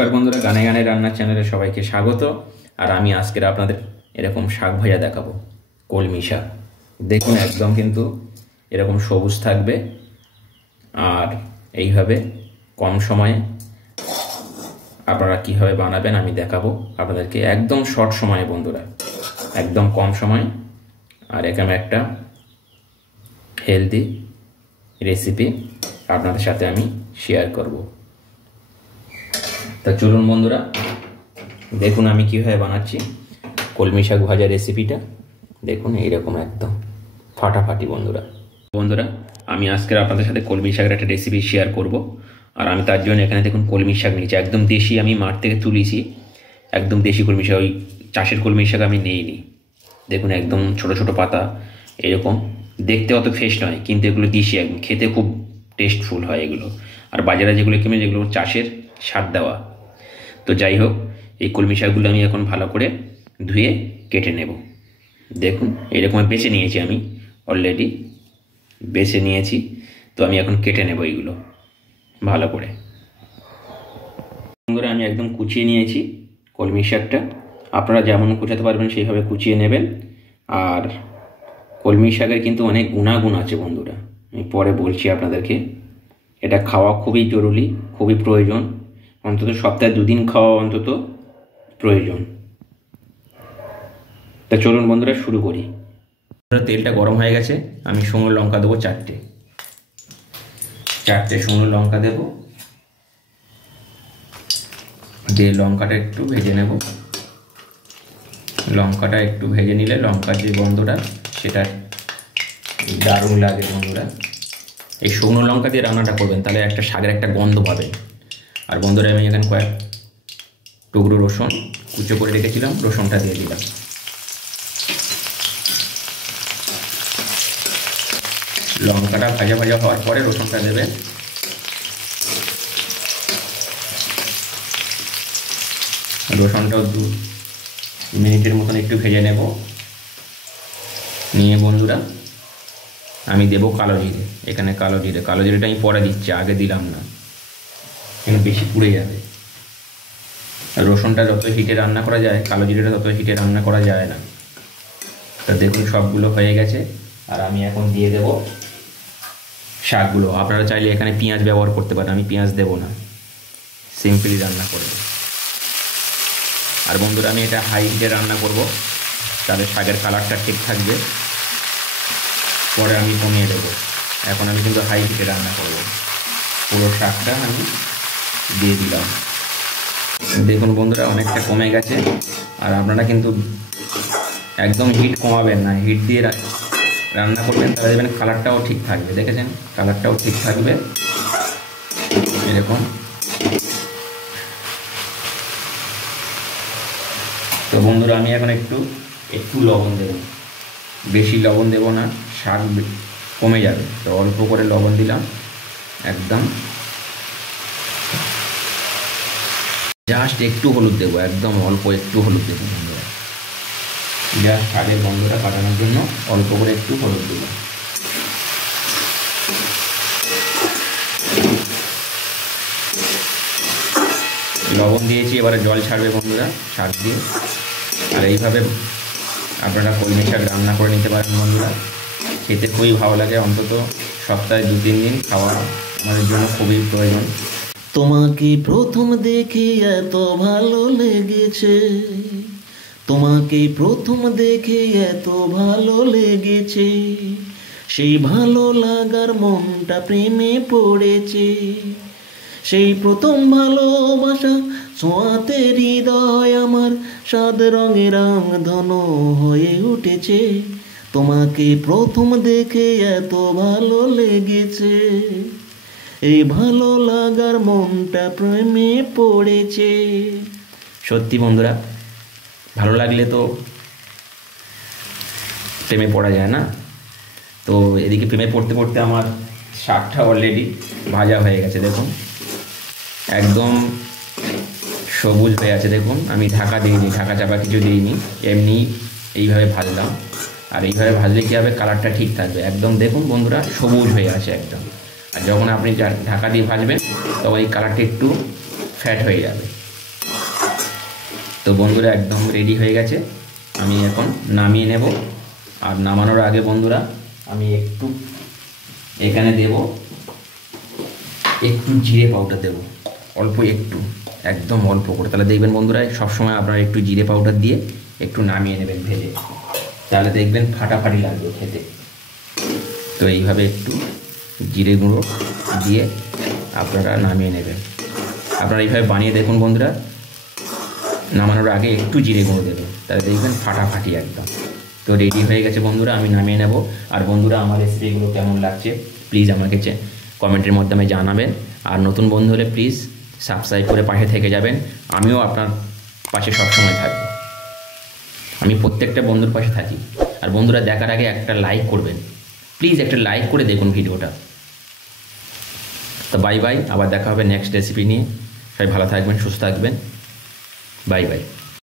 নমস্কার বন্ধুরা, গানে গানে রান্নার চ্যানেলে সবাইকে স্বাগত। আর আমি আজকের আপনাদের এরকম শাক ভাজা দেখাবো, কলমি শাক। দেখুন একদম কিন্তু এরকম সবুজ থাকবে, আর এইভাবে কম সময়ে আপনারা কীভাবে বানাবেন আমি দেখাবো আপনাদেরকে, একদম শর্ট সময়ে বন্ধুরা, একদম কম সময়। আর এখানে একটা হেলদি রেসিপি আপনাদের সাথে আমি শেয়ার করব। তা চলুন বন্ধুরা, দেখুন আমি কীভাবে বানাচ্ছি কলমি শাক ভাজা রেসিপিটা। দেখুন এইরকম একদম ফাটাফাটি বন্ধুরা। আমি আজকের আপনাদের সাথে কলমি শাকের একটা রেসিপি শেয়ার করব। আর আমি তার জন্য এখানে দেখুন কলমি শাক নিয়েছি, একদম দেশি, আমি মাঠ থেকে তুলেছি, একদম দেশি কলমি শাক, ওই চাষের কলমি শাক আমি নিইনি। দেখুন একদম ছোট ছোট পাতা, এরকম দেখতে অত ফ্রেশ নয়, কিন্তু এগুলো দেশি, একদম খেতে খুব টেস্টফুল হয় এগুলো। আর বাজারে যেগুলো কিনে, যেগুলো চাষের সার দেওয়া। তো যাই হোক, এই কলমি শাকগুলো আমি এখন ভালো করে ধুয়ে কেটে নেব। দেখুন এরকম বেছে নিয়েছি, আমি অলরেডি বেছে নিয়েছি। তো আমি এখন কেটে নেব এইগুলো ভালো করে। বন্ধুরা আমি একদম কুচিয়ে নিয়েছি কলমি শাকটা, আপনারা যেমন কুচাতে পারবেন সেইভাবে কুচিয়ে নেবেন। আর কলমি শাকের কিন্তু অনেক গুণাগুণ আছে বন্ধুরা, আমি পরে বলছি আপনাদেরকে। এটা খাওয়া খুবই জরুরি, খুবই প্রয়োজন, অন্তত সপ্তাহে 2 দিন খাওয়া অন্তত প্রয়োজন। তা চলুন বন্ধুরা শুরু করি। তেলটা গরম হয়ে গেছে, আমি শুকনো লঙ্কা দেবো 4টে শুকনো লঙ্কা দেব, দিয়ে লঙ্কাটা একটু ভেজে নেব। লঙ্কাটা একটু ভেজে নিলে লঙ্কার যে গন্ধটা সেটা দারুণ লাগে বন্ধুরা। এই শুকনো লঙ্কা দিয়ে রান্নাটা করবেন, তাহলে একটা শাকের একটা গন্ধ পাবেন। আর বন্ধুরা আমি এখানে কয়েক টুকরো রসুন কুচো করে রেখেছিলাম, রসুনটা দিয়ে দিলাম। লঙ্কাটা ভাজা ভাজা হওয়ার পরে রসুনটা দেবেন। রসুনটাও 2 মিনিটের মতন একটু ভেজে নেব। নিয়ে বন্ধুরা আমি দেব কালো জিরে। এখানে কালো জিরেটা আমি পরে দিচ্ছি, আগে দিলাম না, এখানে বেশি পুড়ে যাবে। রসুনটা যত হিটে রান্না করা যায়, কালো জিরেটা তত হিটে রান্না করা যায় না। তা দেখুন সবগুলো হয়ে গেছে। আর আমি এখন দিয়ে দেব শাকগুলো। আপনারা চাইলে এখানে পেঁয়াজ ব্যবহার করতে পারেন, আমি পেঁয়াজ দেব না, সিম্পলি রান্না করব। আর বন্ধুরা আমি এটা হাই হিটে রান্না করব, তাহলে শাকের কালারটা ঠিক থাকবে। পরে আমি কমিয়ে দেবো, এখন আমি কিন্তু হাই হিটে রান্না করব। পুরো শাকটা আমি দিয়ে দিলাম। দেখুন বন্ধুরা অনেকটা কমে গেছে। আর আপনারা কিন্তু একদম হিট কমাবেন না, হিট দিয়ে রান্না করবেন, তাহলে দেখবেন কালারটাও ঠিক থাকবে। দেখেছেন কালারটাও ঠিক থাকবে এরকম। তো বন্ধুরা আমি এখন একটু লবণ দেব, বেশি লবণ দেব না, শাক কমে যাবে। তো অল্প করে লবণ দিলাম, একদম জাস্ট একটু হলুদ দেবো, একদম অল্প একটু হলুদ দেবো বন্ধুরা, জাস্ট শাকের গন্ধটা কাটানোর জন্য অল্প করে একটু হলুদ দেবো। লবণ দিয়েছি, এবারে জল ছাড়বে বন্ধুরা শাক দিয়ে। আর এইভাবে আপনারা কলমি শাক রান্না করে নিতে পারেন বন্ধুরা, খেতে খুবই ভালো লাগে। অন্তত সপ্তাহে 2-3 দিন খাওয়া আমাদের জন্য খুবই প্রয়োজন। তোমাকে প্রথম দেখে এত ভালো লেগেছে, তোমাকে প্রথম দেখে এত ভালো লেগেছে, সেই ভালো লাগার মনটা প্রেমে পড়েছে, সেই প্রথম ভালোবাসা ছোঁয়াতে হৃদয় আমার সাদ রঙে রাঙধনু হয়ে উঠেছে, তোমাকে প্রথম দেখে এত ভালো লেগেছে, এই ভালো লাগার মনটা প্রেমে পড়েছে। সত্যি বন্ধুরা, ভালো লাগলে তো প্রেমে পড়া যায় না। তো এদিকে প্রেমে পড়তে পড়তে আমার শাকটা অলরেডি ভাজা হয়ে গেছে। দেখুন একদম সবুজ হয়ে আছে। দেখুন আমি ঢাকা দিইনি, ঢাকা চাপা কিছু দিইনি, এমনি এইভাবে ভাজলাম। আর এইভাবে ভাজলে কী হবে, কালারটা ঠিক থাকবে একদম। দেখুন বন্ধুরা সবুজ হয়ে আছে একদম। আর যখন আপনি ঢাকা দিয়ে ভাজবেন তখন এই কালারটা একটু ফ্যাট হয়ে যাবে, তো বন্ধুরা একদম রেডি হয়ে গেছে, আমি এখন নামিয়ে নেব। আর নামানোর আগে বন্ধুরা আমি একটু এখানে দেব একটু জিরে পাউডার দেব, অল্প একটু, একদম অল্প করে। তাহলে দেখবেন বন্ধুরা সবসময় আপনারা একটু জিরে পাউডার দিয়ে একটু নামিয়ে নেবেন ভেজে, তাহলে দেখবেন ফাটাফাটি লাগবে খেতে। তো এইভাবে একটু জিরে গুঁড়ো দিয়ে আপনারা নামিয়ে নেবেন। আপনারা এইভাবে বানিয়ে দেখুন বন্ধুরা, নামানোর আগে একটু জিরে গুঁড়ো দেবেন, তাহলে দেখবেন ফাটাফাটি একদম। তো রেডি হয়ে গেছে বন্ধুরা, আমি নামিয়ে নেব। আর বন্ধুরা আমার রেসিপিগুলো কেমন লাগছে প্লিজ আমাকে কমেন্টের মাধ্যমে জানাবেন। আর নতুন বন্ধু হলে প্লিজ সাবস্ক্রাইব করে পাশে থেকে যাবেন, আমিও আপনার পাশে সবসময় থাকবো। আমি প্রত্যেকটা বন্ধুর পাশে থাকি। আর বন্ধুরা দেখার আগে একটা লাইক করবেন, প্লিজ একটা লাইক করে দেখুন ভিডিওটা। তো বাই বাই, আবার দেখা হবে নেক্সট রেসিপি নিয়ে। সবাই ভালো থাকবেন, সুস্থ থাকবেন, বাই বাই।